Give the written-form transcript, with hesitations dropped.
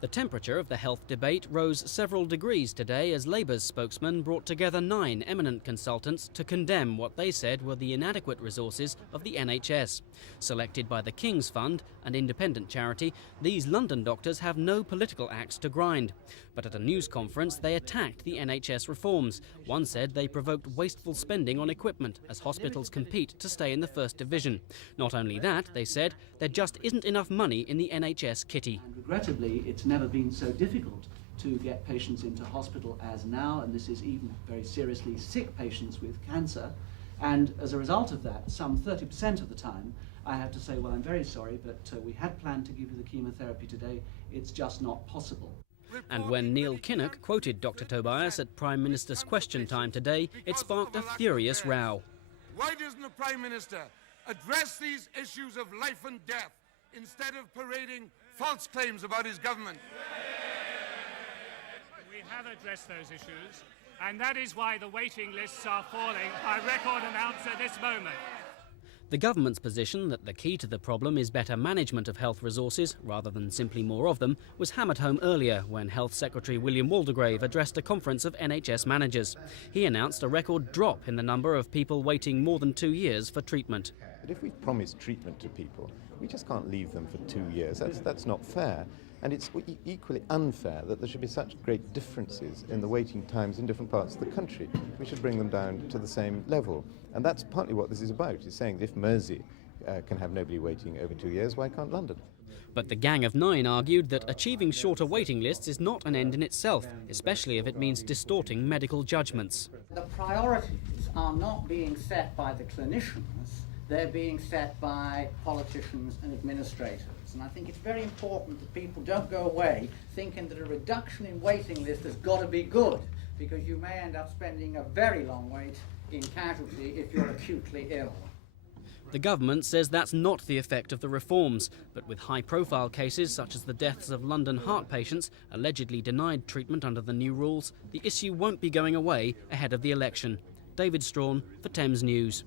The temperature of the health debate rose several degrees today as Labour's spokesman brought together 9 eminent consultants to condemn what they said were the inadequate resources of the NHS. Selected by the King's Fund, an independent charity, these London doctors have no political axe to grind. But at a news conference, they attacked the NHS reforms. One said they provoked wasteful spending on equipment as hospitals compete to stay in the First Division. Not only that, they said, there just isn't enough money in the NHS kitty. And regrettably, it's never been so difficult to get patients into hospital as now, and this is even very seriously sick patients with cancer. And as a result of that, some 30% of the time, I have to say, well, I'm very sorry, but we had planned to give you the chemotherapy today. It's just not possible. And when Neil Kinnock quoted Dr. Tobias at Prime Minister's Question Time today, it sparked a furious row. Why doesn't the Prime Minister address these issues of life and death instead of parading false claims about his government? We have addressed those issues, and that is why the waiting lists are falling by record amounts at this moment. The government's position that the key to the problem is better management of health resources rather than simply more of them was hammered home earlier when Health Secretary William Waldegrave addressed a conference of NHS managers. He announced a record drop in the number of people waiting more than 2 years for treatment. But if we've promised treatment to people, we just can't leave them for 2 years. That's not fair. And it's equally unfair that there should be such great differences in the waiting times in different parts of the country. We should bring them down to the same level. And that's partly what this is about. It's saying that if Mersey can have nobody waiting over 2 years, why can't London? But the Gang of Nine argued that achieving shorter waiting lists is not an end in itself, especially if it means distorting medical judgments. The priorities are not being set by the clinicians, they're being set by politicians and administrators. And I think it's very important that people don't go away thinking that a reduction in waiting list has got to be good, because you may end up spending a very long wait in casualty if you're acutely ill. The government says that's not the effect of the reforms, but with high-profile cases such as the deaths of London heart patients allegedly denied treatment under the new rules, the issue won't be going away ahead of the election. David Strawn for Thames News.